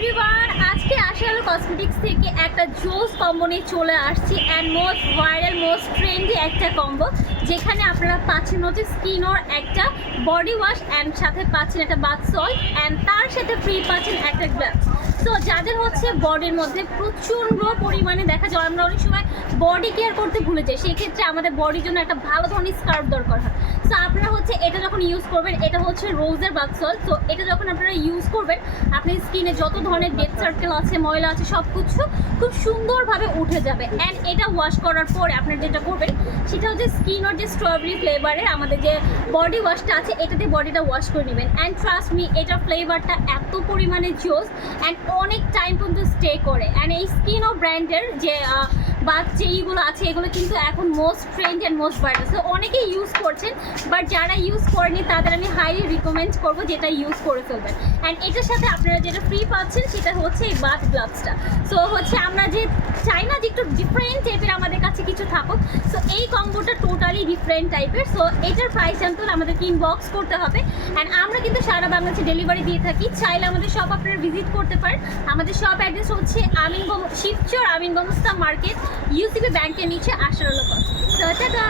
Everyone, আজকে আশাআলো cosmetics থেকে একটা জোস কম্বো নিয়ে চলে আসছি and most viral most trendy একটা কম্বো, যেখানে আপনারা পাচ্ছেন হচ্ছে স্কিনর একটা বডি ওয়াশ অ্যান্ড সাথে পাচ্ছেন একটা বাথ সল্ট অ্যান্ড তার সাথে ফ্রি পাচ্ছেন একটা গ্লাভস। তো যাদের হচ্ছে বডির মধ্যে প্রচণ্ড পরিমাণে দেখা যায় আমরা অনেক সময় বডি কেয়ার করতে ভুলে যাই, সেই ক্ষেত্রে আমাদের বডির জন্য একটা ভালো ধরনের স্কার্ফ দরকার হয়। সো আপনারা হচ্ছে এটা যখন ইউজ করবেন, এটা হচ্ছে রোজের বাথ সল্ট। তো এটা যখন আপনারা ইউজ করবেন, আপনি স্কিনে যত ধরনের ডেড সার্কেল আছে, ময়লা আছে, সব কিছু খুব সুন্দরভাবে উঠে যাবে। অ্যান্ড এটা ওয়াশ করার পরে আপনারা যেটা করবেন সেটা হচ্ছে স্কিনের যে স্ট্রবেরি ফ্লেভারের আমাদের যে বডি ওয়াশটা আছে, এটাতে বডিটা ওয়াশ করে নেবেন। অ্যান্ড ট্রাস্ট মি, এটার ফ্লেভারটা এত পরিমাণে জোস অ্যান্ড অনেক টাইম পর্যন্ত স্টে করে। অ্যান্ড এই স্কিন ও ব্র্যান্ডের যে বাথ যে এইগুলো আছে, এগুলো কিন্তু এখন most trend and most viral. So অনেকেই ইউজ করছেন, বাট যারা ইউজ করেনি তাদের আমি হাইলি রিকমেন্ড করবো যেটা ইউজ করে ফেলবেন। অ্যান্ড এটার সাথে আপনারা যেটা ফ্রি পাচ্ছেন সেটা হচ্ছে এই বাথ গ্লাভসটা। সো হচ্ছে আমরা যে চাই না যে একটু ডিফারেন্ট টাইপের আমাদের কাছে কিছু থাকুক, সো এই কম্বোটা টোটালি ডিফারেন্ট টাইপের। সো এটার প্রাইস জানতে হলে আমাদেরকে ইনবক্স করতে হবে। অ্যান্ড আমরা কিন্তু সারা বাংলাদেশে ডেলিভারি দিয়ে থাকি, চাইলে আমাদের শপ আপনারা ভিজিট করতে পারেন। আমাদের শপ অ্যাড্রেস হচ্ছে শিবচর আমিনগঞ্জ মার্কেট, ইউসিবি ব্যাংকের নিচে আশাআলো কসমেটিক্স। টাটা।